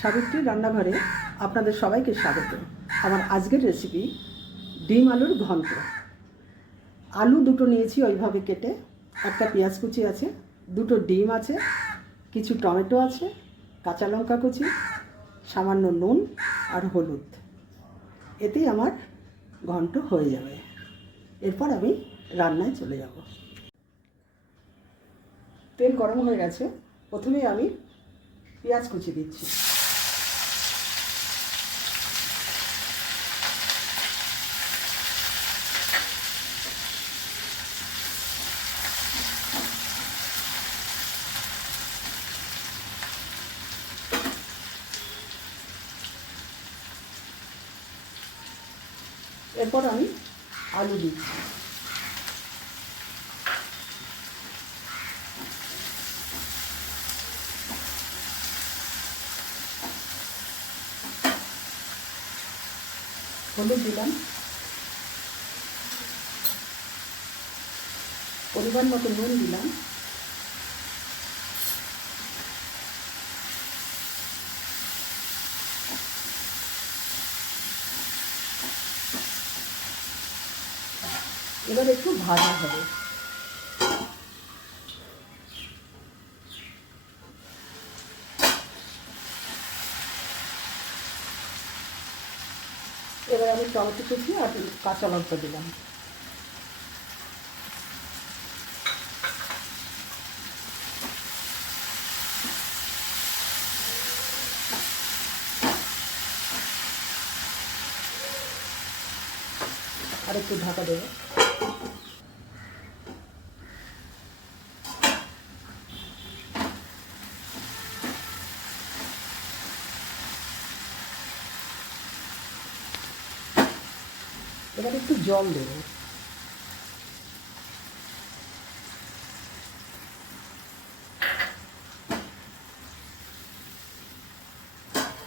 সাবিত্রী রান্নাঘরে আপনাদের সবাইকে স্বাগত। আমার আজকের রেসিপি ডিম আলুর ঘন্ট। আলু দুটো নিয়েছি ওইভাবে কেটে, একটা পেঁয়াজ কুচি আছে, দুটো ডিম আছে, কিছু টমেটো আছে, কাঁচা লঙ্কা কুচি, সামান্য নুন আর হলুদ। এতেই আমার ঘন্ট হয়ে যাবে। এরপর আমি রান্নায় চলে যাব। তেল গরম হয়ে গেছে, প্রথমেই আমি পেঁয়াজ কুচি দিচ্ছি। এরপর আমি আলু দিচ্ছি। হলুদ দিলাম, পরিমাণ মতো নুন দিলাম, এবার একটু ভাজা হবে। এবার আমি টমেটো কুচি আর কাঁচা লঙ্কা দিলাম। আর একটু ঢাকা দেবো। এবার একটু জল দেব।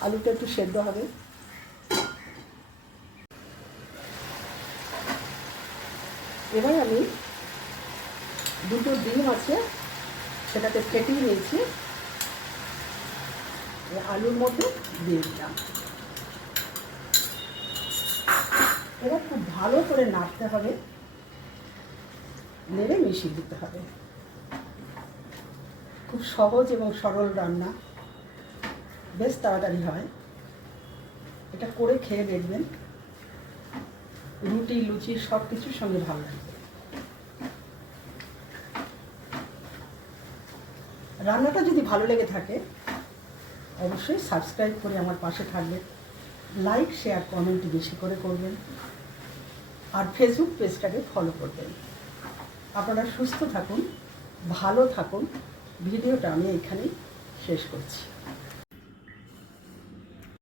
আলুটা একটু সেদ্ধ হবে। এবার আমি দুটো ডিম আছে, সেটাকে ফেটিয়ে নিয়েছি, আলুর মধ্যে দিয়ে দিলাম। এবার খুব ভালো করে নাড়তে হবে, নেড়ে মিশিয়ে দিতে হবে। খুব সহজ এবং সরল রান্না, বেশ তাড়াতাড়ি হয়। এটা করে খেয়ে দেখবেন, রুটি লুচি সব কিছুর সঙ্গে ভালো লাগবে। রান্নাটা যদি ভালো লেগে থাকে অবশ্যই সাবস্ক্রাইব করে আমার পাশে থাকবেন, লাইক শেয়ার কমেন্ট বেশি করে করবেন, আর ফেসবুক পেজটাকে ফলো করবেন। আপনারা সুস্থ থাকুন, ভালো থাকুন। ভিডিওটা আমি এখানেই শেষ করছি।